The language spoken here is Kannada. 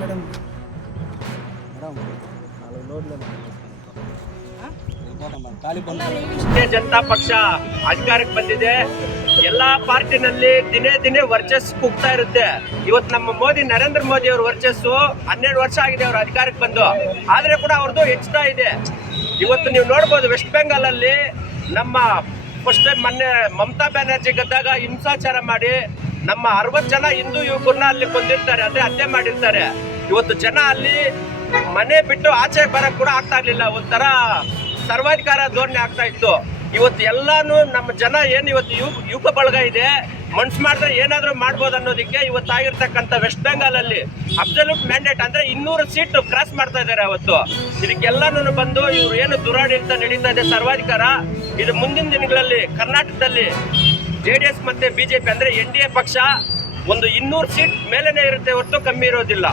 ಮೇಡಮ್ ಭಾರತೀಯ ಜನತಾ ಪಕ್ಷ ಅಧಿಕಾರಕ್ಕೆ ಬಂದಿದೆ. ಎಲ್ಲಾ ಪಾರ್ಟಿನಲ್ಲಿ ದಿನೇ ದಿನೇ ವರ್ಚಸ್ಸು ಕುಗ್ತಾ ಇರುತ್ತೆ. ಇವತ್ತು ನಮ್ಮ ಮೋದಿ ನರೇಂದ್ರ ಮೋದಿ ಅವ್ರ ವರ್ಚಸ್ಸು 12 ವರ್ಷ ಆಗಿದೆ ಅವ್ರ ಅಧಿಕಾರಕ್ಕೆ ಬಂದು, ಆದ್ರೆ ಕೂಡ ಅವ್ರದ್ದು ಹೆಚ್ಚುತ್ತಾ ಇದೆ. ಇವತ್ತು ನೀವು ನೋಡ್ಬೋದು ವೆಸ್ಟ್ ಬೆಂಗಾಲ್ ಅಲ್ಲಿ ನಮ್ಮ ಫಸ್ಟ್ ಟೈಮ್ ಮೊನ್ನೆ ಮಮತಾ ಬ್ಯಾನರ್ಜಿ ಗೆದ್ದಾಗ ಹಿಂಸಾಚಾರ ಮಾಡಿ ನಮ್ಮ 60 ಜನ ಹಿಂದೂ ಯುವಕರನ್ನ ಅಲ್ಲಿ ಕೊಂದಿರ್ತಾರೆ, ಅದೇ ಹತ್ಯೆ ಮಾಡಿರ್ತಾರೆ. ಇವತ್ತು ಜನ ಅಲ್ಲಿ ಮನೆ ಬಿಟ್ಟು ಆಚೆ ಬರಕ್ ಕೂಡ ಆಗ್ತಾ ಇರ್ಲಿಲ್ಲ, ಒಂಥರ ಸರ್ವಾಧಿಕಾರ ಧೋರಣೆ ಆಗ್ತಾ ಇತ್ತು. ಇವತ್ತು ಎಲ್ಲಾನು ನಮ್ಮ ಜನ ಏನ್ ಇವತ್ತು ಯುವಕ ಬಳಗ ಇದೆ, ಮನ್ಸು ಮಾಡಿದ್ರೆ ಏನಾದ್ರೂ ಮಾಡ್ಬೋದು ಅನ್ನೋದಕ್ಕೆ ಇವತ್ತಾಗಿರ್ತಕ್ಕಂಥ ವೆಸ್ಟ್ ಬೆಂಗಾಲ್ ಅಲ್ಲಿ ಅಬ್ಸಲ್ಯೂಟ್ ಮ್ಯಾಂಡೇಟ್ ಅಂದ್ರೆ 200 ಸೀಟ್ ಕ್ರಾಸ್ ಮಾಡ್ತಾ ಇದ್ದಾರೆ. ಅವತ್ತು ಇದಕ್ಕೆಲ್ಲಾನು ಬಂದು ಇವ್ರು ಏನು ದುರಾಡಳಿತ ನಡೀತಾ ಇದೆ ಸರ್ವಾಧಿಕಾರ, ಇದು ಮುಂದಿನ ದಿನಗಳಲ್ಲಿ ಕರ್ನಾಟಕದಲ್ಲಿ JDS ಮತ್ತೆ BJP ಅಂದ್ರೆ NDA ಪಕ್ಷ ಒಂದು 200 ಸೀಟ್ ಮೇಲೇನೆ ಇರುತ್ತೆ ಹೊರತು ಕಮ್ಮಿ ಇರೋದಿಲ್ಲ.